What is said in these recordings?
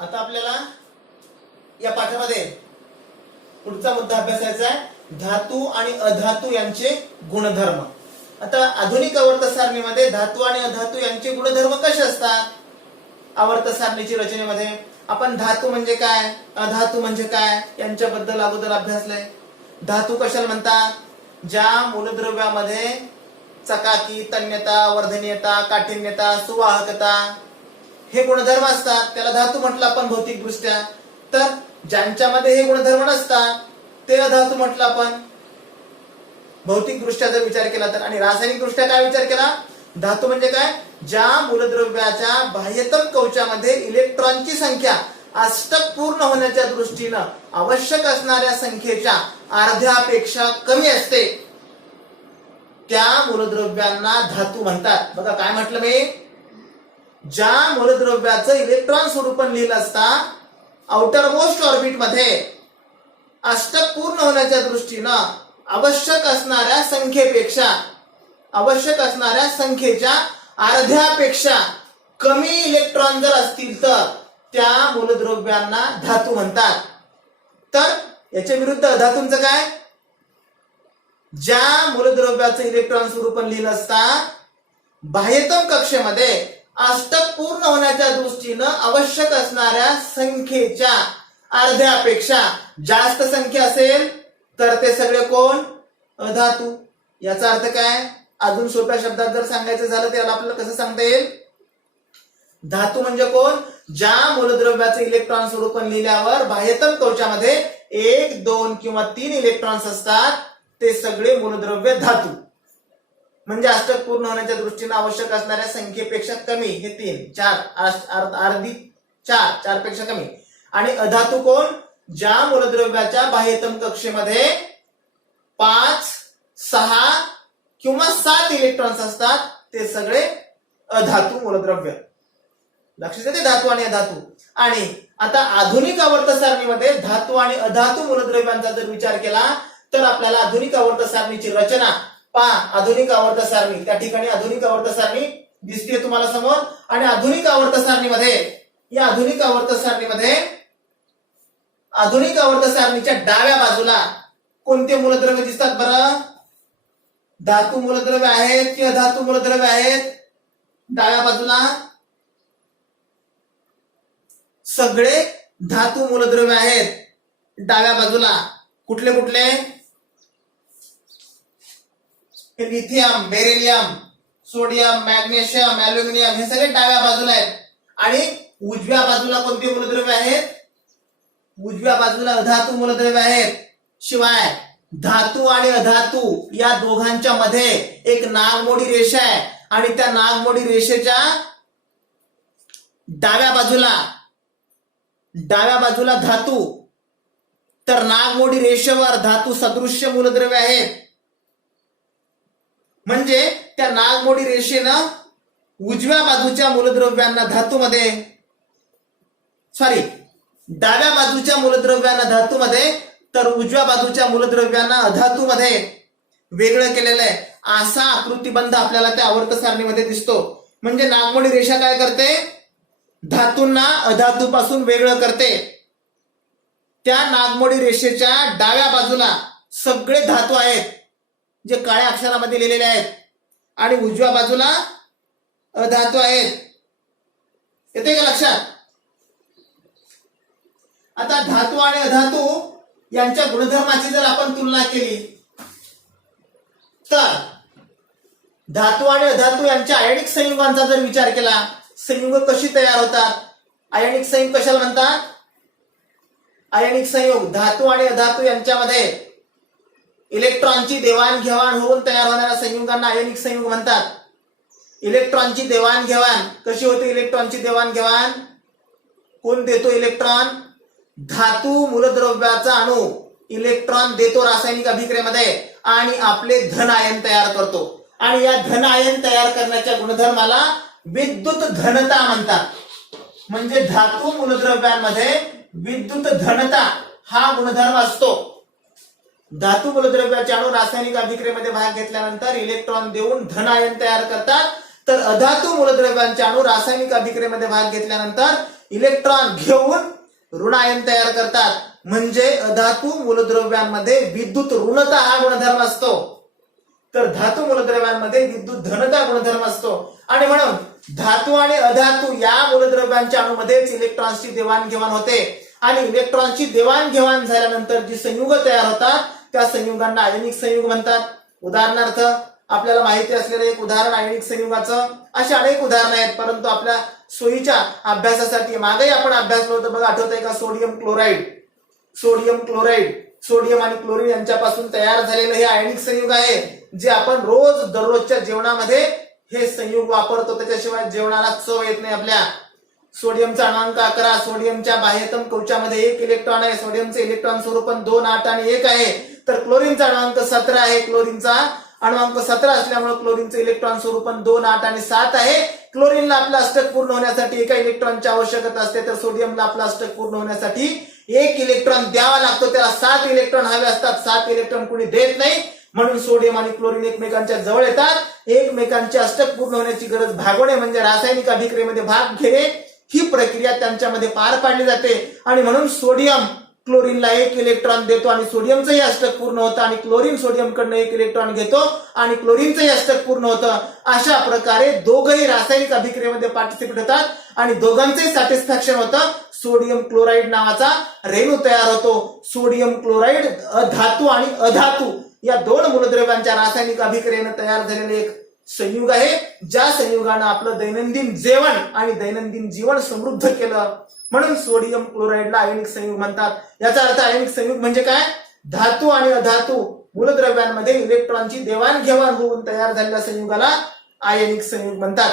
आता आपल्याला या पाठामध्ये पुढचा मुद्दा अभ्यासायचा आहे, धातू आणि अधातू यांचे गुणधर्म. आता आधुनिक आवर्त सारणीमध्ये धातू आणि अधातू यांचे गुणधर्म कसे असतात? आवर्त सारणीची रचनेमध्ये आपण धातू म्हणजे काय, अधातू म्हणजे काय यांच्याबद्दल अगोदर अभ्यासलंय. धातू कशाला म्हणतात? ज्या मूलद्रव्यामध्ये चकाकी, तन्यता, वर्धनीयता, काठिण्यता, सुवाहकता हे गुणधर्म असतात, त्याला धातू म्हटलं आपण भौतिक दृष्ट्या. तर ज्यांच्यामध्ये हे गुणधर्म नसतात ते अधातू म्हटलं आपण भौतिक दृष्ट्या जर विचार केला तर. आणि रासायनिक दृष्ट्या काय विचार केला? धातू म्हणजे काय? ज्या मूलद्रव्याच्या बाह्यतम कवचामध्ये इलेक्ट्रॉनची संख्या अष्टक पूर्ण होण्याच्या दृष्टीनं आवश्यक असणाऱ्या संख्येच्या अर्ध्यापेक्षा कमी असते त्या मूलद्रव्यांना धातू म्हणतात. बघा काय म्हटलं मी, ज्या मूलद्रव्याचं इलेक्ट्रॉन स्वरूपण लिहिलं असता आउटर मोस्ट ऑर्बिट मध्ये अष्टक पूर्ण होण्याच्या दृष्टीनं आवश्यक असणाऱ्या संख्येच्या अर्ध्यापेक्षा कमी इलेक्ट्रॉन जर असतील तर त्या मूलद्रव्यांना धातू म्हणतात. तर याच्या विरुद्ध अधातूंचं काय? ज्या मूलद्रव्याचं इलेक्ट्रॉन स्वरूपण लिहिलं असता बाह्यतम कक्षेमध्ये अष्टक पूर्ण होण्याच्या दृष्टीनं आवश्यक असणाऱ्या संख्येच्या अर्ध्यापेक्षा जास्त संख्या असेल तर ते सगळे कोण? अधातू. याचा अर्थ काय? अजून सोप्या शब्दात जर सांगायचं झालं तर याला आपल्याला कसं सांगता येईल? धातू म्हणजे कोण? ज्या मूलद्रव्याचं इलेक्ट्रॉन स्वरूपण लिहिल्यावर बाह्यतम कवचामध्ये 1, 2 किंवा 3 इलेक्ट्रॉन्स असतात ते सगळे मूलद्रव्य धातू. म्हणजे अष्टक पूर्ण होण्याच्या दृष्टीने आवश्यक असणाऱ्या संख्येपेक्षा कमी, हे 3, 4, अर्धी 4 पेक्षा कमी. आणि अधातू कोण? ज्या मूलद्रव्याच्या बाह्यतम कक्षेमध्ये 5, 6 किंवा 7 इलेक्ट्रॉन्स असतात ते सगळे अधातू मूलद्रव्य. लक्षात येते धातू आणि अधातू. आणि आता आधुनिक आवर्त सारणीमध्ये धातू आणि अधातू मूलद्रव्यांचा जर विचार केला तर आपल्याला आधुनिक आवर्त सारणीची रचना पहा. आधुनिक आवर्त सारणी, त्या ठिकाणी आधुनिक आवर्त सारणी दिसते तुम्हाला समोर. आणि आधुनिक आवर्त सारणीच्या डाव्या बाजूला कोणते मूलद्रव्य दिसतात बरं? धातू मूलद्रव्य आहेत की अधातू मूलद्रव्य आहेत? डाव्या बाजूला सगळे धातू मूलद्रव्य आहेत. डाव्या बाजूला कुठले कुठले? Lithium, beryllium, sodium, magnesium, aluminium हे सगळे डाव्या बाजूला आहेत. आणि उजव्या बाजूला कोणते मूलद्रव्य आहेत? उजव्या बाजूला अधातू मूलद्रव्य आहेत. शिवाय धातू आणि अधातू या दोघांच्या मध्ये एक नागमोडी रेषा आहे आणि त्या नागमोडी रेषेच्या डाव्या बाजूला धातू, तर नागमोडी रेषेवर धातू सदृश्य मूलद्रव्य आहेत. म्हणजे त्या नागमोडी रेषेनं उजव्या बाजूच्या मूलद्रव्यांना धातूमध्ये, डाव्या बाजूच्या मूलद्रव्यांना धातूमध्ये तर उजव्या बाजूच्या मूलद्रव्यांना अधातूमध्ये वेगळं केलेलं आहे. असा आकृतिबंध आपल्याला त्या आवर्त सारणीमध्ये दिसतो. म्हणजे नागमोडी रेषा काय करते? धातूंना अधातूपासून वेगळं करते. त्या नागमोडी रेषेच्या डाव्या बाजूला सगळे धातू आहेत जे काळ्या अक्षरामध्ये लिहिलेले आहेत आणि उजव्या बाजूला अधातू आहेत. येते का लक्षात? आता धातू आणि अधातू यांच्या गुणधर्माची जर आपण तुलना केली तर धातू आणि अधातू यांच्या आयनिक संयुगांचा जर विचार केला, संयुग कशी तयार होतात? आयनिक संयुग कशाला म्हणतात? आयनिक संयुग धातू आणि अधातू यांच्यामध्ये इलेक्ट्रॉनची देवाणघेवाण होऊन तयार होणाऱ्या संयुगांना आयनिक संयुग म्हणतात. इलेक्ट्रॉनची देवाणघेवाण कशी होते? इलेक्ट्रॉनची देवाणघेवाण कोण देतो? इलेक्ट्रॉन. धातू मूलद्रव्याचा अणू इलेक्ट्रॉन देतो रासायनिक अभिक्रियेमध्ये आणि आपले धन आयन तयार करतो. आणि या धन आयन तयार करण्याच्या गुणधर्माला विद्युत घनता म्हणतात. म्हणजे धातू मूलद्रव्यांमध्ये विद्युत घनता हा गुणधर्म असतो. धातू मूलद्रव्याचे अणू रासायनिक अभिक्रियेमध्ये भाग घेतल्यानंतर इलेक्ट्रॉन देऊन धन आयन तयार करतात, तर अधातू मूलद्रव्यांचे अणू रासायनिक अभिक्रियेमध्ये भाग घेतल्यानंतर इलेक्ट्रॉन घेऊन ऋणायन तयार करतात. म्हणजे अधातू मूलद्रव्यांमध्ये विद्युत ऋणता हा गुणधर्म असतो, तर धातू मूलद्रव्यांमध्ये विद्युत धनता गुणधर्म असतो. आणि म्हणून धातू आणि अधातू या मूलद्रव्यांच्या अणूमध्येच इलेक्ट्रॉन्सची देवाणघेवाण होते. आणि इलेक्ट्रॉनची देवाणघेवाण झाल्यानंतर जी संयुग तयार होतात त्या संयुगांना आयनिक संयुग म्हणतात. उदाहरणार्थ आपल्याला माहिती असलेलं एक उदाहरण आयनिक संयुगाचं, अशी अनेक उदाहरणं आहेत, परंतु आपल्या सोयीच्या अभ्यासासाठी मागेही आपण अभ्यासलो होतं बघा, आठवतंय का? Sodium chloride. सोडियम आणि क्लोरीन यांच्यापासून तयार झालेलं हे आयनिक संयुग आहे, जे आपण रोज दररोजच्या जेवणामध्ये हे संयुग वापरतो, त्याच्याशिवाय जेवणाला चव येत नाही आपल्या. सोडियमचा क्रमांक 11, सोडियमच्या बाह्यतम कवचामध्ये 1 इलेक्ट्रॉन आहे, सोडियमचे इलेक्ट्रॉन स्वरूपन 2, 8 आणि 1 आहे. तर क्लोरीनचा क्रमांक 17 आहे, क्लोरीनचा क्रमांक 17 असल्यामुळे क्लोरीनचे इलेक्ट्रॉन स्वरूपन 2, 8 आणि 7 आहे. क्लोरीनला आपला अष्टक पूर्ण होण्यासाठी एका इलेक्ट्रॉनची आवश्यकता असते, तर सोडियमला आपला अष्टक पूर्ण होण्यासाठी 1 इलेक्ट्रॉन द्यावा लागतो. त्याला 7 इलेक्ट्रॉन हवे असतात, 7 इलेक्ट्रॉन कुणी देत नाही, म्हणून सोडियम आणि क्लोरीन एकमेकांच्या जवळ येतात. एकमेकांचे अष्टक पूर्ण होण्याची गरज भागवणे म्हणजे रासायनिक अभिक्रियेमध्ये भाग घेणे, ही प्रक्रिया त्यांच्यामध्ये पार पाडली जाते. आणि म्हणून सोडियम क्लोरीनला 1 इलेक्ट्रॉन देतो आणि सोडियमचंही अष्टक पूर्ण होतं, आणि क्लोरीन सोडियमकडनं 1 इलेक्ट्रॉन घेतो आणि क्लोरीनचंही अष्टक पूर्ण होतं. अशा प्रकारे दोघंही रासायनिक अभिक्रियेमध्ये पार्टिसिपेट होतात आणि दोघांचंही सॅटिस्फॅक्शन होतं. सोडियम क्लोराईड नावाचा रेणू तयार होतो. सोडियम क्लोराईड धातू आणि अधातू या दोन मूलद्रव्यांच्या रासायनिक अभिक्रियेने तयार झालेले एक संयुग आहे, ज्या संयुगानं आपलं दैनंदिन जेवण आणि दैनंदिन जीवन समृद्ध केलं. म्हणून सोडियम क्लोराईडला आयनिक संयुग म्हणतात. याचा अर्थ आयनिक संयुग म्हणजे काय? धातू आणि अधातू मूलद्रव्यांमध्ये इलेक्ट्रॉनची देवाणघेवाण होऊन तयार झालेल्या संयुगाला आयनिक संयुग म्हणतात.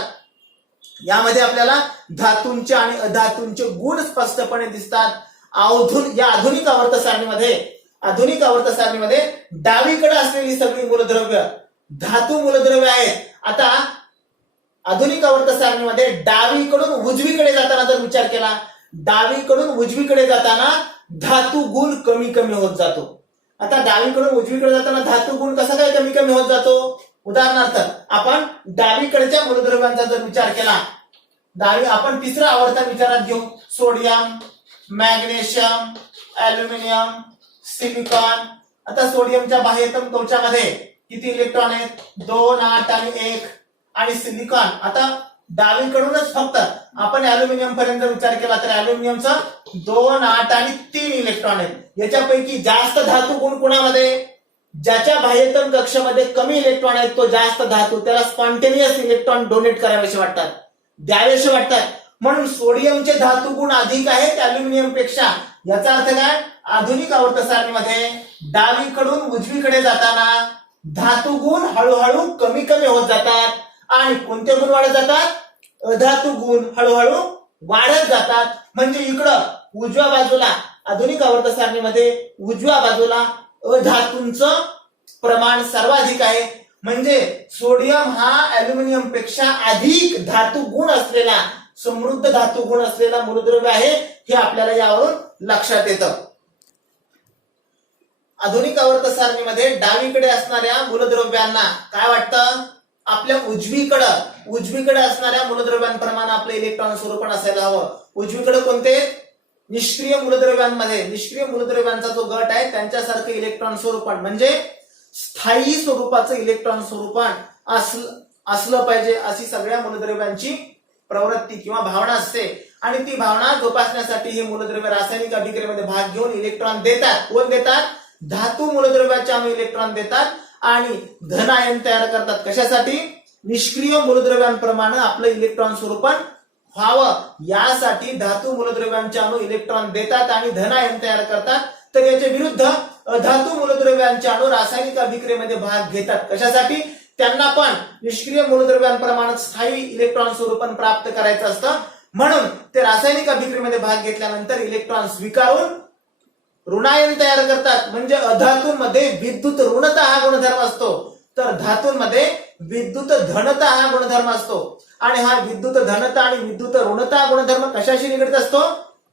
यामध्ये आपल्याला धातूंचे आणि अधातूंचे गुण स्पष्टपणे दिसतात. या आधुनिक आवर्त सारणीमध्ये डावीकडे असलेली सगळी मूलद्रव्य धातू मूलद्रव्य आहेत. आता आधुनिक आवर्त सारणीमध्ये डावीकडून उजवीकडे जाताना जर विचार केला, डावीकडून उजवीकडे जाताना धातू गुण कमी कमी होत जातो. आता डावीकडून उजवीकडे जाताना धातू गुण कसा काय कमी कमी होत जातो? उदाहरणार्थ आपण डावीकडच्या मूलद्रव्यांचा जर विचार केला, आपण तिसरं आवर्तन विचारात घेऊ. Sodium, magnesium, aluminium, silicon. आता सोडियमच्या बाह्यतम कवचामध्ये किती इलेक्ट्रॉन आहेत? 2, 8 आणि 1. आणि सिलिकॉन, आता डावीकडूनच फक्त आपण अल्युमिनियम पर्यंत विचार केला तर अल्युमिनियमचा 2, 8 आणि 3 इलेक्ट्रॉन आहेत. याच्यापैकी जास्त धातू गुण कोणामध्ये? ज्याच्या बाह्यतम कक्षामध्ये कमी इलेक्ट्रॉन आहेत तो जास्त धातू, त्याला स्पॉन्टेनियस इलेक्ट्रॉन डोनेट करावेसे वाटतात, द्यावेसे वाटतात. म्हणून सोडियमचे धातू गुण अधिक आहेत अल्युमिनियम पेक्षा. याचा अर्थ काय? आधुनिक आवर्त सारणीमध्ये डावीकडून उजवीकडे जाताना धातू गुण हळूहळू कमी कमी होत जातात आणि कोणते गुण वाढत जातात? अधातू गुण हळूहळू वाढत जातात. म्हणजे इकडं उजव्या बाजूला आधुनिक आवर्त सारणीमध्ये उजव्या बाजूला अधातूंचं प्रमाण सर्वाधिक आहे. म्हणजे सोडियम हा अल्युमिनियम पेक्षा अधिक धातू गुण असलेला, समृद्ध धातू गुण असलेला मूलद्रव्य आहे, हे आपल्याला यावरून लक्षात येतं. आधुनिक आवर्त सारणीमध्ये डावीकडे असणाऱ्या मूलद्रव्यांना काय वाटतं? आपल्या उजवीकडे असणाऱ्या मूलद्रव्यांप्रमाणे आपलं इलेक्ट्रॉन स्वरूपण असायला हवं. उजवीकडे कोणते? निष्क्रिय मूलद्रव्यांमध्ये, निष्क्रिय मूलद्रव्यांचा जो गट आहे त्यांच्यासारखं इलेक्ट्रॉन स्वरूपण म्हणजे स्थायी स्वरूपाचं इलेक्ट्रॉन स्वरूपण असलं पाहिजे, अशी सगळ्या मूलद्रव्यांची प्रवृत्ती किंवा भावना असते. आणि ती भावना जोपासण्यासाठी हे मूलद्रव्य रासायनिक अभिक्रियेमध्ये भाग घेऊन इलेक्ट्रॉन देतात. कोण देतात? धातू मूलद्रव्याचे अणू इलेक्ट्रॉन देतात आणि धन आयन तयार करतात. कशासाठी? निष्क्रिय मूलद्रव्यांप्रमाणे आपलं इलेक्ट्रॉन स्वरूपण व्हावं यासाठी धातू मूलद्रव्यांचे अणू इलेक्ट्रॉन देतात आणि धन आयन तयार करतात. तर याच्या विरुद्ध अधातू मूलद्रव्यांचे अणू रासायनिक अभिक्रियेमध्ये भाग घेतात. कशासाठी? त्यांना पण निष्क्रिय मूलद्रव्यांप्रमाणे स्थायी इलेक्ट्रॉन स्वरूपण प्राप्त करायचं असतं. म्हणून ते रासायनिक अभिक्रियेमध्ये भाग घेतल्यानंतर इलेक्ट्रॉन स्वीकारून ऋणायन तयार करतात. म्हणजे अधातूंमध्ये विद्युत ऋणता हा गुणधर्म असतो, तर धातूंमध्ये विद्युत धनता हा गुणधर्म असतो. आणि हा विद्युत धनता आणि विद्युत ऋणता गुणधर्म कशाशी निगडित असतो?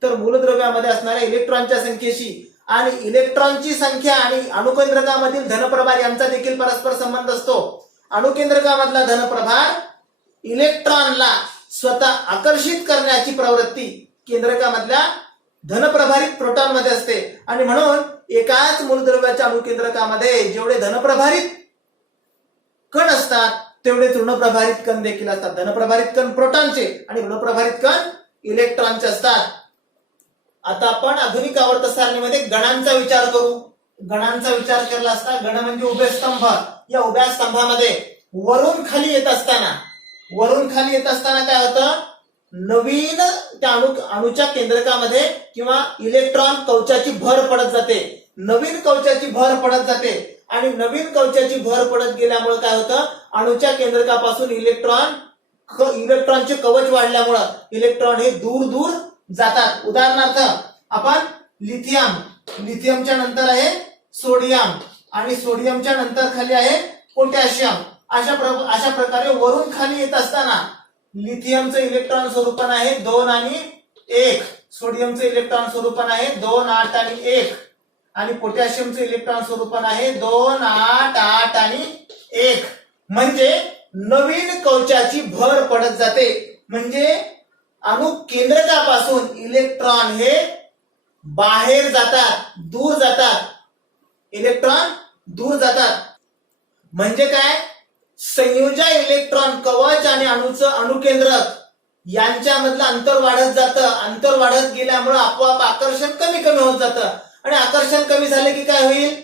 तर मूलद्रव्यामध्ये असणाऱ्या इलेक्ट्रॉनच्या संख्येशी. आणि इलेक्ट्रॉनची संख्या आणि अणुकेंद्रकामधील धनप्रभार यांचा देखील परस्पर संबंध असतो. अणुकेंद्रकामधला धनप्रभार इलेक्ट्रॉनला स्वतः आकर्षित करण्याची प्रवृत्ती केंद्रकामधल्या धनप्रभारित प्रोटॉन मध्ये असते आणि म्हणून एकाच मूलद्रव्याच्या अणुकेंद्रकामध्ये जेवढे धनप्रभारित कण असतात तेवढेच ऋणप्रभारित कण देखील असतात. धनप्रभारित कण प्रोटॉनचे आणि ऋणप्रभारित कण इलेक्ट्रॉनचे असतात. आता आपण आधुनिक आवर्त सारणीमध्ये गणांचा विचार करू. गणांचा विचार केला असता गण म्हणजे उभे स्तंभ. या उभ्या स्तंभामध्ये वरून खाली येत असताना काय होतं, नवीन त्या अणूच्या केंद्रकामध्ये किंवा इलेक्ट्रॉन कवचाची भर पडत जाते. नवीन कवचाची भर पडत जाते आणि नवीन कवचाची भर पडत गेल्यामुळे काय होतं, अणूच्या केंद्रकापासून इलेक्ट्रॉनचे कवच वाढल्यामुळे इलेक्ट्रॉन हे दूर दूर जातात. उदाहरणार्थ आपण लिथियमच्या नंतर आहे सोडियम आणि सोडियमच्या नंतर खाली आहे पोटॅशियम. अशा प्रकारे वरून खाली येत असताना लिथियमचं इलेक्ट्रॉन स्वरूपण आहे 2 आणि 1, सोडियमचं इलेक्ट्रॉन स्वरूपण आहे 2, 8 आणि 1 आणि पोटॅशियमचं इलेक्ट्रॉन स्वरूपण आहे 2, 8, 8 आणि 1. म्हणजे नवीन कवचाची भर पडत जाते. म्हणजे अणु केंद्रकापासून इलेक्ट्रॉन हे बाहेर जातात, दूर जातात. इलेक्ट्रॉन दूर जातात. म्हणजे काय, संयोजा इलेक्ट्रॉन कवच आणि अणुकेंद्रक यांच्यामधलं अंतर वाढत जातं. अंतर वाढत गेल्यामुळे आपोआप आकर्षण कमी होत जातं आणि आकर्षण कमी झाले की काय होईल,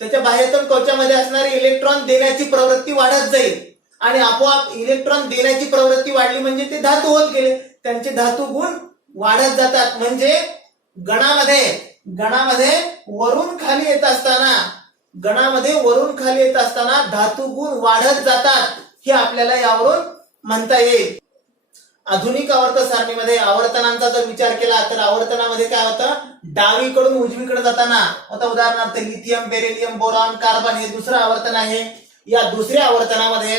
त्याच्या बाह्यतम कवचामध्ये असणारे इलेक्ट्रॉन देण्याची प्रवृत्ती वाढत जाईल आणि आपोआप इलेक्ट्रॉन देण्याची प्रवृत्ती वाढली म्हणजे ते धातू होत गेले, त्यांचे धातू गुण वाढत जातात. म्हणजे गणामध्ये वरून खाली येत असताना धातू गुण वाढत जातात. हे आपल्याला यावरून म्हणता येईल. आधुनिक आवर्त सारणीमध्ये आवर्तनांचा जर विचार केला तर आवर्तनामध्ये काय होतं, डावीकडून उजवीकडे जाताना आता उदाहरणार्थ लिथियम, बेरिलियम, बोरॉन, कार्बन हे दुसरं आवर्तन आहे. या दुसऱ्या आवर्तनामध्ये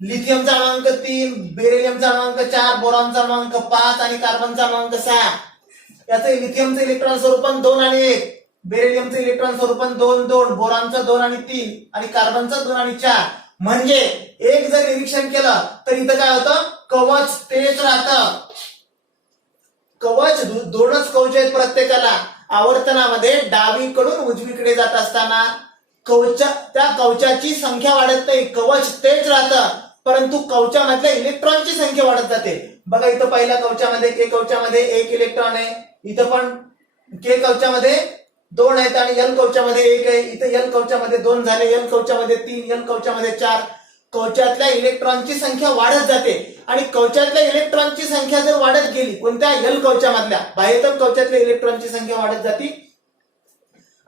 लिथियमचा क्रमांक 3, बेरिलियमचा क्रमांक 4, बोरॉनचा क्रमांक 5 आणि कार्बनचा क्रमांक 6. याचे लिथियमचे इलेक्ट्रॉन स्वरूपण 2 आणि 1, बेरिलियमचे इलेक्ट्रॉन स्वरूपण 2, 2, बोरॉनचं 2 आणि 3 आणि कार्बनचं 2 आणि 4. म्हणजे एक जर निरीक्षण केलं तर इथं काय होतं, कवच तेच राहतं. कवच 2च कवच आहेत प्रत्येकाला. आवर्तनामध्ये डावीकडून उजवीकडे जात असताना त्या कवचाची संख्या वाढत नाही, कवच तेच राहतं, परंतु कवचामधल्या इलेक्ट्रॉनची संख्या वाढत जाते. बघा इथं पहिल्या कवचामध्ये के कवचामध्ये 1 इलेक्ट्रॉन आहे, इथं पण के कवचामध्ये 2 आहेत आणि एल कवचामध्ये 1 आहे. इथं एल कवचामध्ये 2 झाले, एल कवचामध्ये 3, एल कवचामध्ये 4. कवचातल्या इलेक्ट्रॉनची संख्या वाढत जाते आणि कवचातल्या इलेक्ट्रॉनची संख्या जर वाढत गेली, कोणत्या, एल कवचामधल्या बाह्यतम कवचातल्या इलेक्ट्रॉनची संख्या वाढत जाते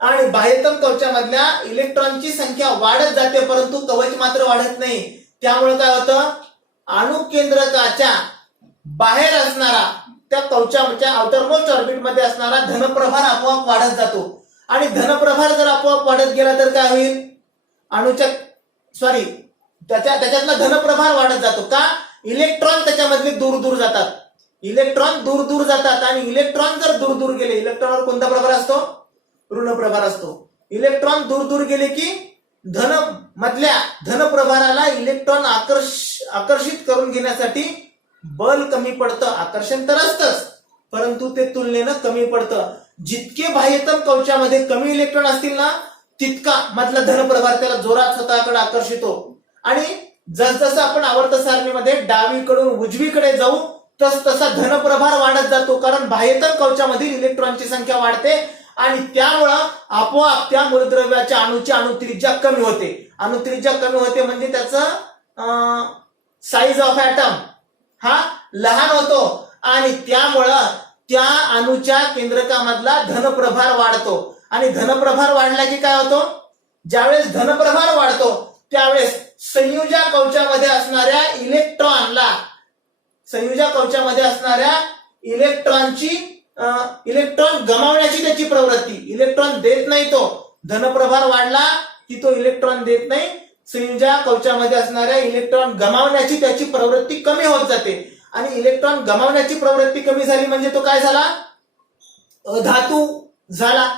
आणि बाह्यतम कवचामधल्या इलेक्ट्रॉनची संख्या वाढत जाते, परंतु कवच मात्र वाढत नाही. त्यामुळे काय होतं, अणुकेंद्रकाच्या बाहेर असणारा त्या कवचाच्या आउटरमोस्ट ऑर्बिट मध्ये असणारा धनप्रभार आपोआप वाढत जातो आणि धनप्रभार जर आपोआप वाढत गेला तर काय होईल, त्याच्यातला धनप्रभार वाढत जातो. का, इलेक्ट्रॉन त्याच्यामधले दूर दूर जातात. इलेक्ट्रॉन दूर दूर जातात आणि इलेक्ट्रॉन जर दूर दूर गेले, इलेक्ट्रॉनवर कोणता प्रभार असतो, ऋणप्रभार असतो. इलेक्ट्रॉन दूर दूर गेले की धनप्रभाराला इलेक्ट्रॉन आकर्षित करून घेण्यासाठी बल कमी पडतं. आकर्षण तर असतंच, परंतु ते तुलनेनं कमी पडतं. जितके बाह्यतम कवचामध्ये कमी इलेक्ट्रॉन असतील ना, तितका मधला धनप्रभार त्याला जोरात स्वतःकडे आकर्षित हो. आणि जसजसं आपण आवर्त सारणीमध्ये डावीकडून उजवीकडे जाऊ तसा धनप्रभार वाढत जातो, कारण बाह्यतम कवचामधील इलेक्ट्रॉनची संख्या वाढते आणि त्यामुळं आपोआप त्या मूलद्रव्याच्या अणूची अणुत्रिज्या कमी होते. अणुत्रिज्या कमी होते म्हणजे त्याचं साईज ऑफ ऍटम हा लहान होतो आणि त्यामुळं त्या अणूच्या केंद्रकामधला धनप्रभार वाढतो आणि धनप्रभार वाढला की काय होतो, ज्यावेळेस धनप्रभार वाढतो त्यावेळेस संयोजा कवचामध्ये असणाऱ्या इलेक्ट्रॉन गमावण्याची त्याची प्रवृत्ती, इलेक्ट्रॉन देत नाही. तो धनप्रभार वाढला की तो इलेक्ट्रॉन देत नाही. संयोजा कवचामध्ये असणाऱ्या इलेक्ट्रॉन गमावण्याची त्याची प्रवृत्ती कमी होत जाते आणि इलेक्ट्रॉन गमावण्याची प्रवृत्ती कमी झाली म्हणजे तो काय झाला, अधातू झाला.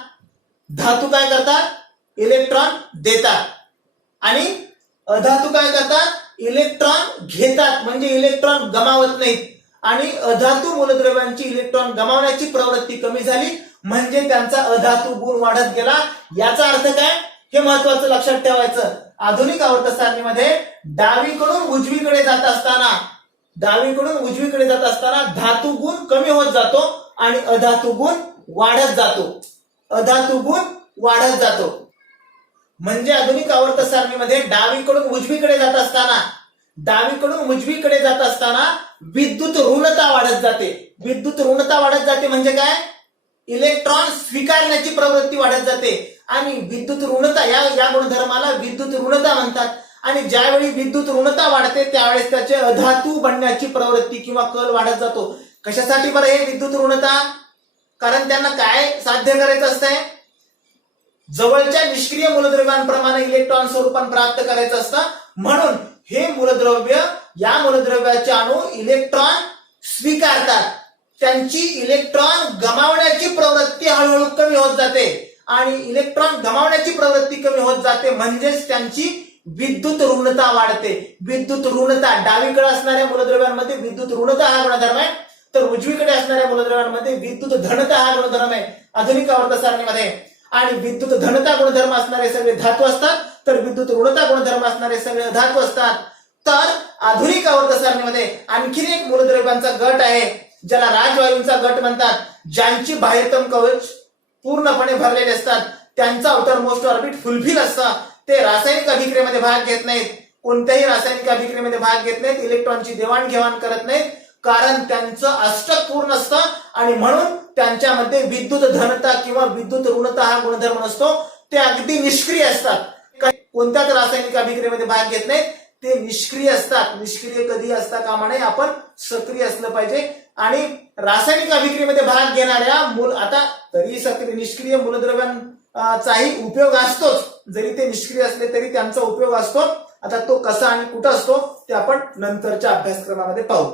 धातू काय करतात, इलेक्ट्रॉन देतात आणि अधातू काय करतात, इलेक्ट्रॉन घेतात. म्हणजे इलेक्ट्रॉन गमावत नाहीत. आणि अधातू मूलद्रव्यांची इलेक्ट्रॉन गमावण्याची प्रवृत्ती कमी झाली, म्हणजे त्यांचा अधातू गुण वाढत गेला. याचा अर्थ काय हे महत्वाचं लक्षात ठेवायचं. आधुनिक आवर्त सारणीमध्ये डावीकडून उजवीकडे जात असताना धातू गुण कमी होत जातो आणि अधातू गुण वाढत जातो. म्हणजे आधुनिक आवर्त सारणीमध्ये डावीकडून उजवीकडे जात असताना विद्युत ऋणता वाढत जाते. म्हणजे काय, इलेक्ट्रॉन स्वीकारण्याची प्रवृत्ती वाढत जाते आणि विद्युत ऋणता या गुणधर्माला विद्युत ऋणता म्हणतात. आणि ज्यावेळी विद्युत ऋणता वाढते त्यावेळेस त्याचे अधातू बनण्याची प्रवृत्ती किंवा कल वाढत जातो. कशासाठी बरं हे विद्युत ऋणता? कारण त्यांना काय साध्य करायचं असतंय, जवळच्या निष्क्रिय मूलद्रव्यांप्रमाणे इलेक्ट्रॉन स्वरूपात प्राप्त करायचं असतं. म्हणून हे मूलद्रव्य, या मूलद्रव्याचे अणू इलेक्ट्रॉन स्वीकारतात. त्यांची इलेक्ट्रॉन गमावण्याची प्रवृत्ती हळूहळू कमी होत जाते आणि इलेक्ट्रॉन गमावण्याची प्रवृत्ती कमी होत जाते म्हणजेच त्यांची विद्युत ऋणता वाढते. विद्युत ऋणता, डावीकडे असणाऱ्या मूलद्रव्यांमध्ये विद्युत ऋणता हा गुणधर्म आहे, तर उजवीकडे असणाऱ्या मूलद्रव्यांमध्ये विद्युत धनता हा गुणधर्म आहे आधुनिक आवर्त सारणीमध्ये. आणि विद्युत धनता गुणधर्म असणारे सगळे धातू असतात, तर विद्युत ऋणता गुणधर्म असणारे सगळे धातू असतात. तर आधुनिक आवर्त सारणीमध्ये आणखीन एक मूलद्रव्यांचा गट आहे ज्याला राजवायूंचा गट म्हणतात, ज्यांची बाह्यतम कवच पूर्णपणे भरलेले असतात. त्यांचा आउटर मोस्ट ऑर्बिट फुलफिल असतं. ते रासायनिक अभिक्रियेमध्ये भाग घेत नाहीत, कोणत्याही रासायनिक अभिक्रियेमध्ये भाग घेत नाहीत, इलेक्ट्रॉनची देवाणघेवाण करत नाहीत, कारण त्यांचं अष्टक पूर्ण असतं आणि म्हणून त्यांच्यामध्ये विद्युत धनता किंवा विद्युत ऋणता हा गुणधर्म नसतो. ते अगदी निष्क्रिय असतात, कोणत्याच रासायनिक अभिक्रियेमध्ये भाग घेत नाहीत, ते निष्क्रिय असतात. निष्क्रिय कधी असता कामा नये, आपण सक्रिय असलं पाहिजे. आणि रासायनिक अभिक्रियेमध्ये भाग घेणाऱ्या आता तरी सक्रिय निष्क्रिय मूलद्रव्यांचाही उपयोग असतोच, जरी ते निष्क्रिय असले तरी त्यांचा उपयोग असतो. आता तो कसा आणि कुठं असतो ते आपण नंतरच्या अभ्यासक्रमामध्ये पाहू.